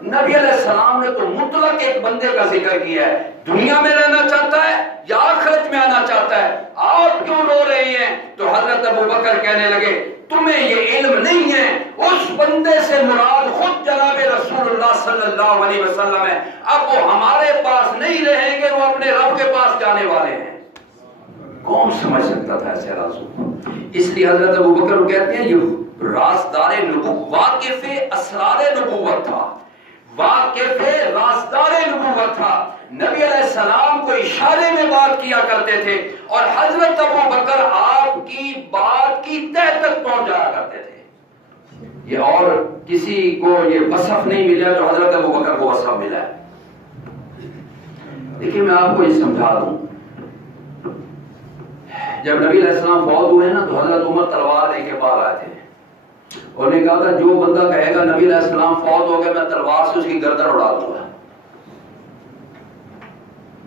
نبی علیہ السلام نے تو مطلق ایک بندے کا ذکر کیا ہے، دنیا میں رہنا چاہتا ہے یا آخرت میں آنا چاہتا ہے، آپ کیوں رو رہے ہیں؟ تو حضرت ابوبکر کہنے لگے تمہیں یہ علم نہیں ہے، اس بندے سے مراد خود جناب رسول اللہ صلی اللہ علیہ وسلم ہے، اب وہ ہمارے پاس نہیں رہیں گے، وہ اپنے رب کے پاس جانے والے ہیں۔ کون سمجھ سکتا تھا ایسے رازوں؟ اس لیے حضرت ابوبکر کہتے ہیں یہ رازدار نبوت، واقف اسرار نبوت تھا، واقف رازدار نبوت تھا۔ نبی علیہ السلام کو اشارے میں بات کیا کرتے تھے اور حضرت ابوبکر آپ کی بات کی تہ تک پہنچ جایا کرتے تھے۔ یہ اور کسی کو یہ وصف نہیں ملا جو حضرت ابوبکر کو وصف ملا ہے۔ لیکن میں آپ کو یہ سمجھا دوں، جب نبی علیہ السلام فوت ہوئے نا تو حضرت عمر تلوار لے کے باہر آئے تھے. انہوں نے کہا تھا جو بندہ کہے گا نبی علیہ السلام فوت ہو گئے میں تلوار سے اس کی گردن اڑا دوں گا.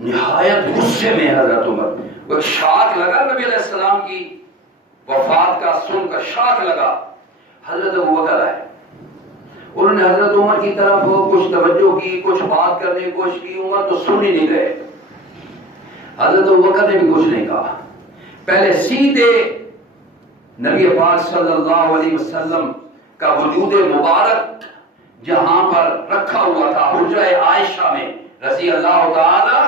نہایت غصے میں حضرت عمر. وہ ایک شاک لگا نبی علیہ السلام کی وفات کا سن کر شاک لگا. حضرت ابوبکر آئے, انہوں نے حضرت عمر کی طرف کچھ توجہ کی, کچھ بات کرنے کی کوشش کی, عمر تو سن ہی نہیں رہے. حضرت ابوبکر نے بھی کچھ نہیں کہا, پہلے سیدھے نبی پاک صلی اللہ علیہ وسلم کا وجود مبارک جہاں پر رکھا ہوا تھا حجرہ عائشہ میں رضی اللہ تعالی,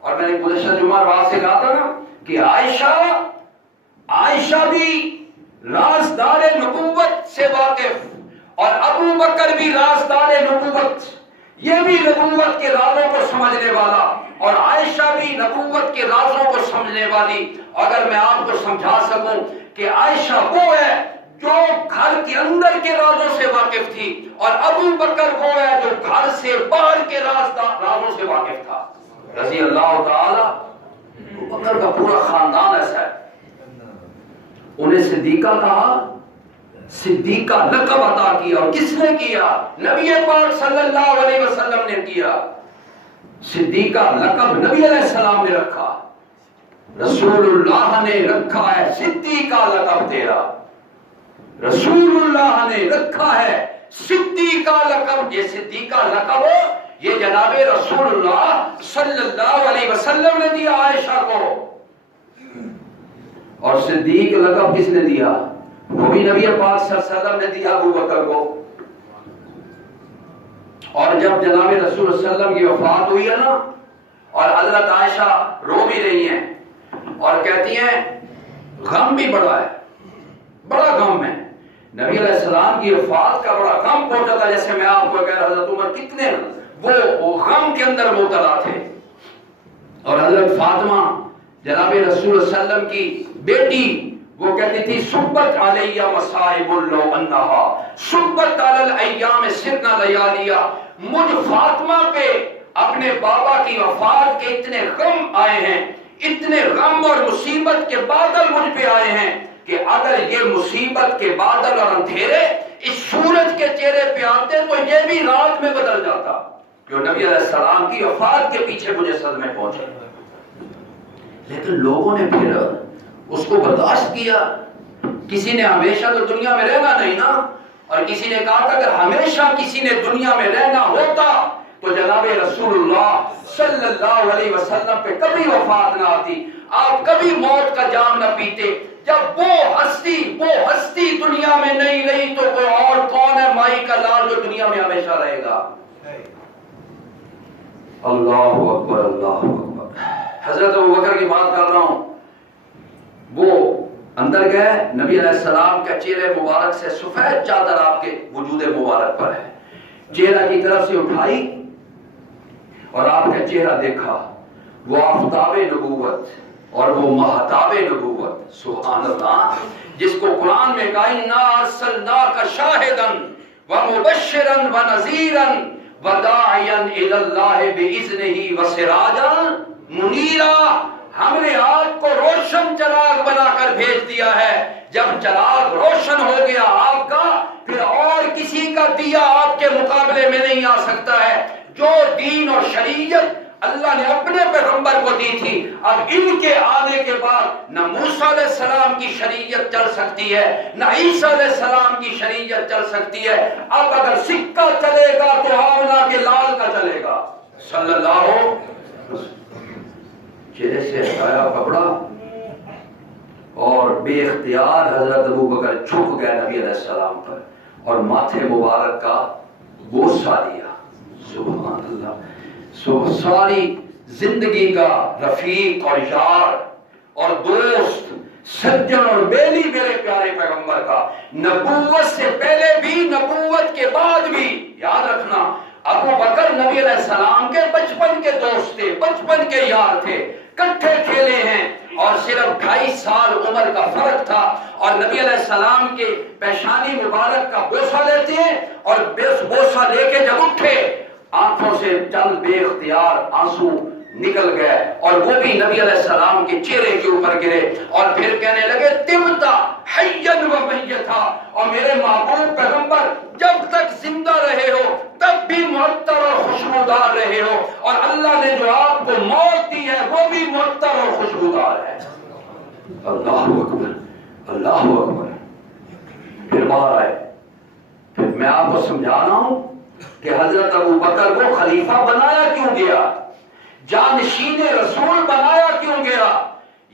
اور میں نے گزشتہ جمعہ رات سے کہا تھا نا کہ عائشہ بھی رازدار نبوت سے واقف اور ابو بکر بھی رازدار نبوت, یہ بھی نبوت کے رازوں کو سمجھنے والا اور عائشہ بھی نبوت کے رازوں کو سمجھنے والی. اگر میں آپ کو سمجھا سکوں کہ عائشہ وہ ہے جو گھر کے اندر کے رازوں سے واقف تھی اور ابو بکر وہ ہے جو گھر سے باہر کے رازوں سے واقف تھا رضی اللہ تعالی. ابو بکر کا پورا خاندان ایسا ہے. انہیں صدیقہ کہا, صدیقہ لقب عطا کیا, اور کس نے کیا؟ نبی پاک صلی اللہ علیہ وسلم نے کیا. صدیقہ لقب نبی علیہ السلام نے رکھا, رسول اللہ نے رکھا ہے صدیقہ لقب تیرا, رسول اللہ نے رکھا ہے صدیقہ لقب. یہ صدیقہ لقب یہ جناب رسول اللہ صلی اللہ علیہ وسلم نے دیا عائشہ کو. اور صدیق لقب کس نے دیا؟ وہ بھی نبی پاک صلی اللہ علیہ وسلم نے دیا ابو بکر کو. اور جب جناب رسول صلی اللہ علیہ وسلم کی وفات ہوئی ہے نا, اور حضرت عائشہ رو بھی رہی ہیں اور کہتی ہیں غم بھی بڑا ہے, بڑا غم ہے. نبی علیہ السلام کی وفات کا بڑا غم پہنچا تھا, جیسے میں آپ کو کہہ رہا حضرت عمر کتنے وہ غم کے اندر مبتلا تھے. اور حضرت فاطمہ جناب رسول صلی اللہ علیہ وسلم کی بیٹی, وہ کہتی تھی صبت علیہ مصائب لو انہا صبت علی الایام سرنا لیالیا. مجھ فاطمہ پہ اپنے بابا کی وفات کے اتنے غم آئے ہیں, اتنے غم اور مصیبت کے بادل مجھ پہ آئے ہیں کہ اگر یہ مصیبت کے بادل اور اندھیرے اس سورج کے چہرے پہ آتے تو یہ بھی رات میں بدل جاتا. جو نبی علیہ السلام کی وفات کے پیچھے مجھے صدمے پہنچے, لیکن لوگوں نے پھر اس کو برداشت کیا. کسی نے ہمیشہ تو دنیا میں رہنا نہیں نا, اور کسی نے کہا تھا اگر ہمیشہ کسی نے دنیا میں رہنا ہوتا تو جناب رسول اللہ صلی اللہ علیہ وسلم پہ کبھی وفات نہ آتی, آپ کبھی موت کا جام نہ پیتے. جب وہ ہستی دنیا میں نہیں رہی تو کوئی اور کون ہے مائی کا لال جو دنیا میں ہمیشہ رہے گا؟ اللہ اکبر, اللہ اکبر. حضرت ابوبکر کی بات کر رہا ہوں. وہ اندر گئے, نبی علیہ السلام کا چہرے مبارک سے سفید چادر آپ کے وجود مبارک پر ہے, چہرہ کی طرف سے اٹھائی اور آپ کا چہرہ دیکھا. وہ آفتاب نبوت اور وہ مہتاب نبوت, سبحان اللہ, جس کو قرآن میں کہا انا ارسلناک شاہدا ومبشرا ونذیرا وداعیا الی اللہ باذنہ وسراجا منیرا. ہم نے آپ کو روشن چراغ بنا کر بھیج دیا ہے. جب چراغ روشن ہو گیا آپ کا, پھر اور کسی کا دیا آپ کے مقابلے میں نہیں آ سکتا ہے. جو دین اور شریعت اللہ نے اپنے پیغمبر کو دی تھی, اب ان کے آنے کے بعد نہ موسیٰ علیہ السلام کی شریعت چل سکتی ہے, نہ عیسیٰ علیہ السلام کی شریعت چل سکتی ہے. اب اگر سکہ چلے گا تو آمنہ کے لال کا چلے گا صلی اللہ علیہ وسلم. چہرے سے ہٹایا کپڑا اور بے اختیار حضرت ابوبکر جھک گئے نبی علیہ السلام پر اور ماتھے مبارک کا بوسہ دیا. سبحان اللہ. ساری زندگی کا رفیق اور یار اور دوست, سجن اور بیلی میرے پیارے پیغمبر کا, نبوت سے پہلے بھی نبوت کے بعد بھی. یاد رکھنا ابو بکر نبی علیہ السلام کے بچپن کے دوست تھے, بچپن کے یار تھے, کٹھے کھیلے ہیں, اور صرف 2.5 سال عمر کا فرق تھا. اور نبی علیہ السلام کے پیشانی مبارک کا بوسہ لیتے ہیں, اور بوسہ لے کے جب اٹھے آنکھوں سے چند بے اختیار آنسو نکل گئے اور وہ بھی نبی علیہ السلام کے چہرے کے اوپر گرے اور پھر کہنے لگے طبتا حیا و میتا، اور میرے محبوب پیغمبر جب تک زندہ رہے ہو تب بھی معطر اور خوشبودار رہے ہو، اور اللہ نے جو آپ کو موت دی ہے وہ بھی معطر اور خوشبودار ہے۔ اللہ اکبر، اللہ اکبر۔ پھر باہر آئے، پھر میں آپ کو سمجھا رہا ہوں کہ حضرت ابو بکر کو خلیفہ بنایا کیوں گیا، جانشین رسول بنایا کیوں گیا؟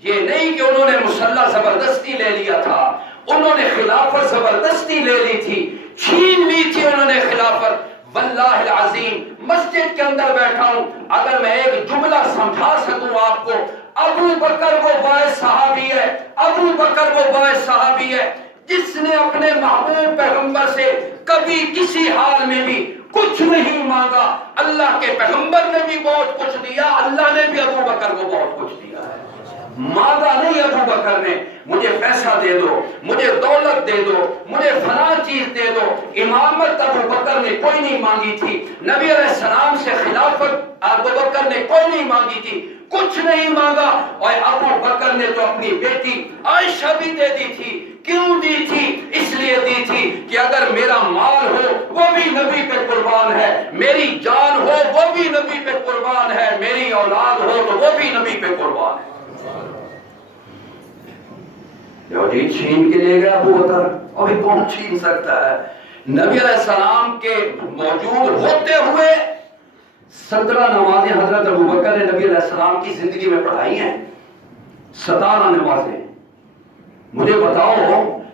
یہ نہیں کہ انہوں نے مسلح زبردستی لے لیا تھا، انہوں نے خلافت زبردستی لے لی تھی، چھین لی تھی انہوں نے خلافت۔ واللہ العظیم مسجد کے اندر بیٹھا ہوں، اگر میں ایک جملہ سمجھا سکوں آپ کو، ابو بکر وہ باعث صحابی ہے، ابو بکر وہ باعث صحابی ہے جس نے اپنے محبوب پیغمبر سے کبھی کسی حال میں بھی کچھ نہیں مانگا۔ اللہ کے پیغمبر نے بھی بہت کچھ دیا، اللہ نے بھی ابو بکر کو بہت کچھ دیا ہے۔ مانگا نہیں ابو بکر نے مجھے پیسہ دے دو، مجھے دولت دے دو، مجھے فلاں چیز دے دو، امامت ابو بکر نے کوئی نہیں مانگی تھی، نبی علیہ السلام سے خلافت ابو بکر نے کوئی نہیں مانگی تھی، کچھ نہیں مانگا۔ اور ابو بکر نے تو اپنی بیٹی عائشہ بھی دے دی تھی۔ کیوں دی تھی؟ اس لیے دی تھی کہ اگر میرا مال ہو وہ بھی نبی پہ قربان ہے، میری جان ہو وہ بھی نبی پہ قربان ہے، میری اولاد ہو تو وہ بھی نبی پہ قربان ہے۔ جی چھین کے لے گیا ابو بکر، ابھی کون چھین سکتا ہے؟ نبی علیہ السلام کے موجود ہوتے ہوئے 17 نمازیں حضرت ابو بکر نے نبی علیہ السلام کی زندگی میں پڑھائی ہیں، 17 نمازیں۔ مجھے بتاؤ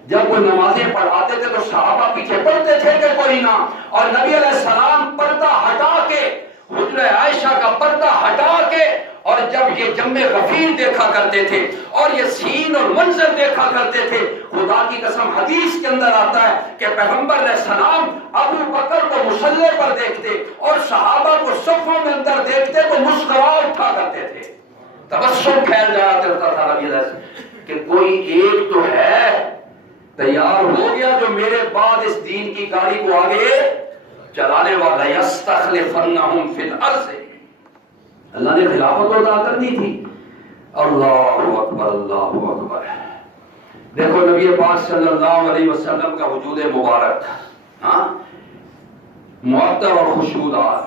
جب وہ نمازیں پڑھاتے تھے تو صحابہ پیچھے پڑھتے تھے کہ کوئی نہ؟ اور نبی علیہ السلام پردہ ہٹا کے، حجرہ عائشہ کا پردہ ہٹا کے، اور جب یہ جم غفیر دیکھا کرتے تھے اور یہ سین اور منظر دیکھا کرتے تھے، خدا کی قسم حدیث کے اندر آتا ہے کہ پیغمبر علیہ السلام ابو بکر کو مصلی پر دیکھتے اور صحابہ کو صفوں میں اندر دیکھتے تو مسکرا اٹھا کرتے تھے، تبسم پھیل جایا کرتا تھا نبی علیہ السلام کہ کوئی ایک تو ہے تیار ہو گیا جو میرے بعد اس دین کی گاڑی کو آگے چلانے والا۔ یستخلفنہم فی الارض، اللہ نے خلافت عطا کر دی تھی۔ اللہ اکبر، اللہ اکبر۔ دیکھو نبی پاک صلی اللہ علیہ وسلم کا وجود مبارک، ہاں، معطر اور خوشبودار۔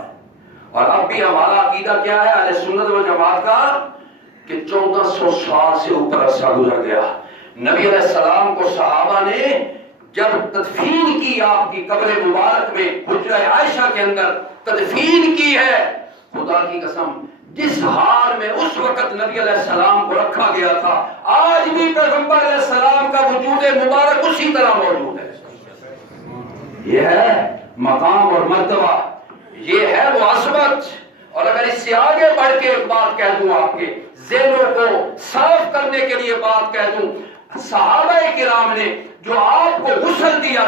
اور اب بھی ہمارا عقیدہ کیا ہے اہل سنت و جماعت کا کہ 1400 سال سے اوپر عرصہ گزر گیا۔ نبی علیہ السلام کو صحابہ نے جب تدفین کی، آپ کی قبر مبارک میں حجرہ عائشہ کے اندر تدفین کی ہے، خدا کی قسم جس حال میں اس وقت نبی علیہ السلام کو رکھا گیا تھا، آج بھی پیغمبر علیہ السلام کا وجود مبارک اسی طرح موجود ہے۔ یہ ہے مقام اور مرتبہ، یہ ہے وہ عظمت۔ اور اگر اس سے آگے بڑھ کے ایک بات کہہ دوں، آپ کے ذہنوں کو صاف کرنے کے لیے بات کہہ دوں، صحابہ کرام نے جو آپ کو غسل دیا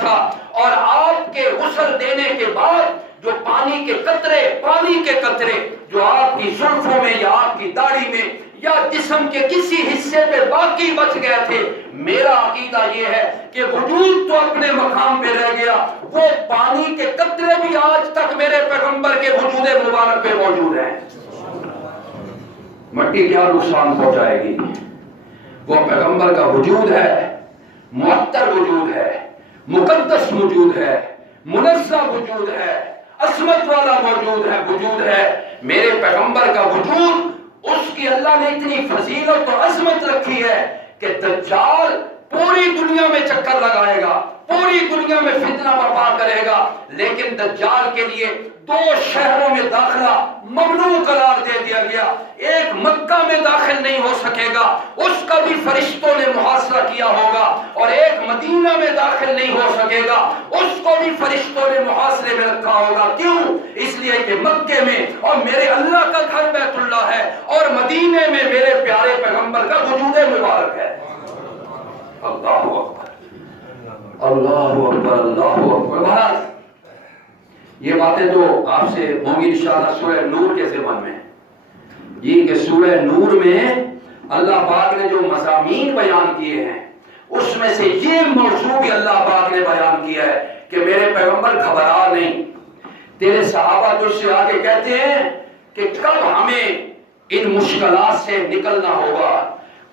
تھا اور آپ کے غسل دینے کے بعد جو پانی کے قطرے جو آپ کی زلفوں میں یا آپ کی داڑھی میں یا جسم کے کسی حصے پہ باقی بچ گئے تھے، میرا عقیدہ یہ ہے کہ وجود تو اپنے مقام پہ رہ گیا، وہ پانی کے قطرے بھی آج تک میرے پیغمبر کے وجود مبارک پہ موجود ہیں۔ مٹی کیا نقصان پہنچائے گی؟ وہ پیغمبر کا وجود ہے، معطر وجود ہے، مقدس وجود ہے، منزہ وجود ہے، عظمت والا وجود ہے۔ میرے پیغمبر کا وجود، اس کی اللہ نے اتنی فضیلت اور عظمت رکھی ہے کہ دجال پوری دنیا میں چکر لگائے گا، پوری دنیا میں فتنہ برپا کرے گا، لیکن دجال کے لیے 2 شہروں میں داخلہ ممنوع قرار دے دیا گیا۔ ایک مکہ میں داخل نہیں ہو سکے گا، اس کا بھی فرشتوں نے محاصرہ کیا ہوگا، اور ایک مدینہ میں داخل نہیں ہو سکے گا، اس کو بھی فرشتوں نے محاصرے میں رکھا ہوگا۔ کیوں؟ اس لیے کہ مکے میں اور میرے اللہ کا گھر بیت اللہ ہے اور مدینے میں میرے پیارے پیغمبر کا وجود مبارک ہے۔ اللہ اکبر، اللہ اکبر، اللہ اکبر۔ بہرحال یہ باتیں تو آپ سے ہوں گی انشاءاللہ سورہ نور کے ضمن میں، جی کہ سورہ نور میں اللہ پاک نے جو مضامین بیان کیے ہیں اس میں سے یہ موضوع بھی اللہ پاک نے بیان کیا ہے کہ میرے پیغمبر گھبرا نہیں۔ تیرے صحابہ تو اس سے آگے کہتے ہیں کہ کب ہمیں ان مشکلات سے نکلنا ہوگا،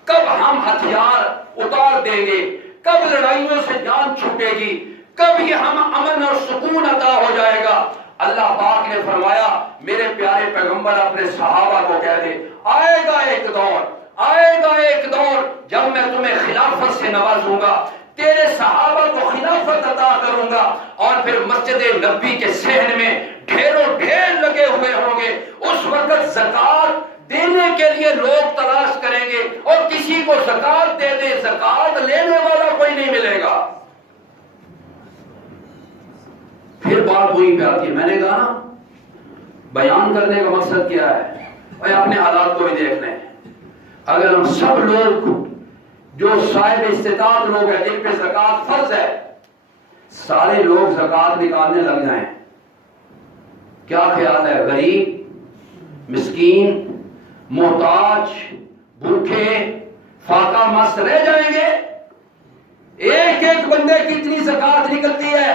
کب ہم ہتھیار اتار دیں گے، کب لڑائیوں سے جان چھوٹے گی، کب یہ ہم امن اور سکون عطا ہو جائے گا۔ اللہ پاک نے فرمایا میرے پیارے پیغمبر اپنے صحابہ کو کہہ دے آئے گا ایک دور، آئے گا ایک دور جب میں تمہیں خلافت سے نوازوں گا، تیرے صحابہ کو خلافت عطا کروں گا، اور پھر مسجد نبی کے صحن میں ڈھیروں ڈھیر لگے ہوئے ہوں گے۔ اس وقت زکوٰۃ دینے کے لیے لوگ تلاش کریں گے، اور کسی کو زکوٰۃ دے دے، زکوٰۃ لینے والا کوئی نہیں ملے گا۔ پھر بات وہی پہ آتی ہے، میں نے کہا نا بیان کرنے کا مقصد کیا ہے، اور اپنے حالات کو بھی دیکھ لیں۔ اگر ہم سب لوگ جو صاحب استطاعت لوگ ہیں جن پہ زکوٰۃ فرض ہے، سارے لوگ زکوٰۃ نکالنے لگ جائیں، کیا خیال ہے؟ غریب، مسکین، محتاج، بھوکے، فاقہ مست رہ جائیں گے؟ ایک ایک بندے کی اتنی زکوٰۃ نکلتی ہے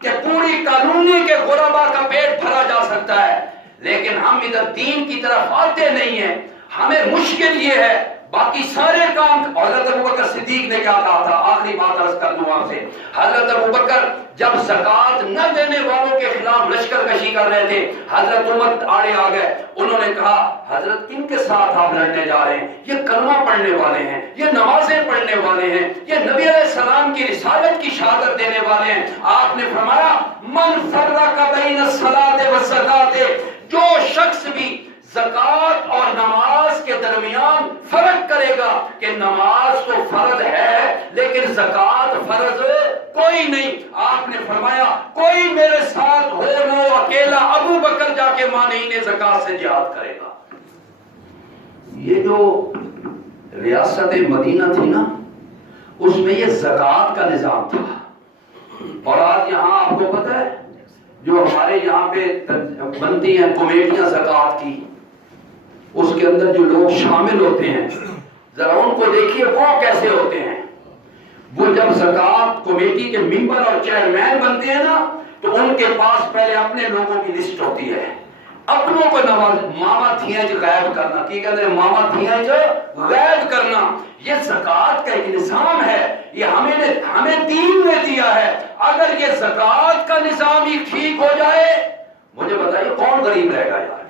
کہ پوری کالونی کے غربا کا پیٹ بھرا جا سکتا ہے، لیکن ہم ادھر دین کی طرف آتے نہیں ہیں۔ ہمیں مشکل یہ ہے، باقی سارے کام حضرت ابوبکر صدیق نے کیا کہا تھا؟ آخری بات عرض کر دوں آپ سے، حضرت ابوبکر جب زکوٰۃ نہ دینے والوں کے خلاف لشکر کشی کر رہے تھے، حضرت عمر آڑے آ گئے، انہوں نے کہا حضرت کن کے ساتھ آپ لڑنے جا رہے ہیں؟ یہ کلمہ پڑھنے والے ہیں، یہ نمازیں پڑھنے والے ہیں، یہ نبی علیہ السلام کی رسالت کی شہادت دینے والے ہیں۔ آپ نے فرمایا من فرق بین الصلاۃ والزکوٰۃ، جو شخص بھی زکوٰۃ اور نماز کے درمیان فرق کرے گا کہ نماز تو فرض ہے لیکن زکوٰۃ فرض کوئی نہیں، آپ نے فرمایا کوئی میرے ساتھ ہو نہ ہو، اکیلا ابو بکر جا کے مانعین زکوٰۃ سے جہاد کرے گا۔ یہ جو ریاست مدینہ تھی نا، اس میں یہ زکوٰۃ کا نظام تھا، اور آج یہاں آپ کو پتہ ہے جو ہمارے یہاں پہ بنتی ہیں کمیٹیاں زکوٰۃ کی، اس کے اندر جو لوگ شامل ہوتے ہیں ذرا ان کو دیکھیے وہ کیسے ہوتے ہیں۔ وہ جب زکوٰۃ کمیٹی کے ممبر اور چیئرمین بنتے ہیں نا، تو ان کے پاس پہلے اپنے لوگوں کی لسٹ ہوتی ہے، اپنوں کو ماما دھیاں جو غائب کرنا، کی کہتے ہیں ماما دھیاں جو غائب کرنا، یہ زکوٰۃ کا ایک نظام ہے، یہ ہمیں دین نے دیا ہے۔ اگر یہ زکوٰۃ کا نظام ہی ٹھیک ہو جائے، مجھے بتائیے کون غریب رہے گا یار؟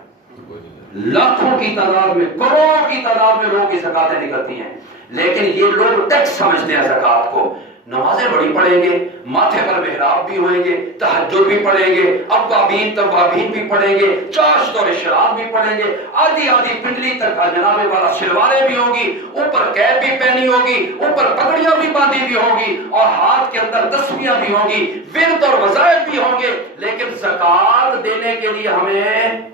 لاکھوں کی تعداد میں، کروڑوں کی تعداد میں لوگوں کی زکوٰۃیں نکلتی ہیں، لیکن یہ لوگ ٹیکس سمجھتے ہیں زکوٰۃ کو۔ نمازیں بڑی پڑھیں گے، ماتھے پر محراب بھی ہوئیں گے، تہجد بھی پڑھیں گے، اوابین توابین بھی پڑھیں گے، چاشت اور اشراق بھی پڑھیں گے، آدھی آدھی پنڈلی تک جناب والا شلواریں بھی ہوں گی، اوپر کیپ بھی پہنی ہوگی، اوپر پگڑیاں بھی باندھی بھی ہوں گی، اور ہاتھ کے اندر تسبیحاں بھی ہوں گی، ورد اور وظائف بھی ہوں گے، لیکن زکوٰۃ دینے کے لیے ہمیں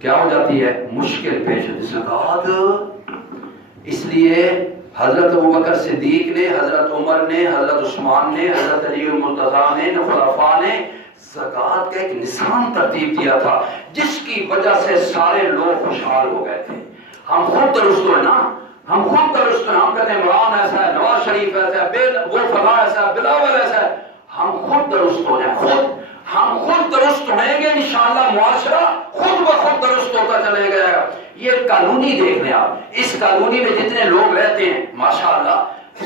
کیا ہو جاتی ہے؟ مشکل پیش ہوتی زکوٰۃ۔ اس لیے حضرت ابوبکر صدیق نے، حضرت عمر نے، حضرت عثمان نے، حضرت علی المرتضیٰ نے، خلفاء نے زکوٰۃ کا ایک نظام ترتیب دیا تھا، جس کی وجہ سے سارے لوگ خوشحال ہو گئے تھے۔ ہم خود درست ہوئے نا، ہم خود درست ہیں، ہم کہتے ہیں عمران ایسا ہے، نواز شریف ایسا ہے، وہ فلاں ایسا ہے، بلاول ایسا ہے، ہم خود درست ہو جائیں، ہم خود درست ہوئیں گے، انشاءاللہ معاشرہ خود بخود درست ہوتا چلے گا۔ یہ کالونی دیکھ لیں آپ، اس کالونی میں جتنے لوگ رہتے ہیں ماشاءاللہ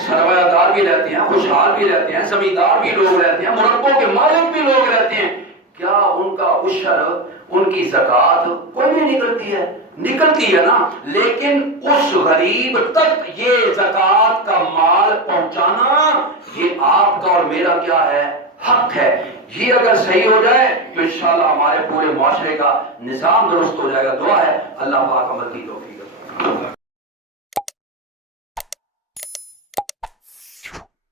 سرمایہ دار بھی رہتے ہیں، خوشحال بھی رہتے ہیں، زمیندار بھی لوگ رہتے ہیں، مربوں کے مالک بھی لوگ رہتے ہیں، کیا ان کا عشر، ان کی زکوٰۃ کوئی نہیں نکلتی ہے؟ نکلتی ہے نا، لیکن اس غریب تک یہ زکوٰۃ کا مال پہنچانا یہ آپ کا اور میرا کیا ہے؟ حق ہے۔ یہ اگر صحیح ہو جائے تو انشاءاللہ ہمارے پورے معاشرے کا نظام درست ہو جائے گا۔ دعا ہے اللہ پاک عمل کی توفیق عطا فرمائے۔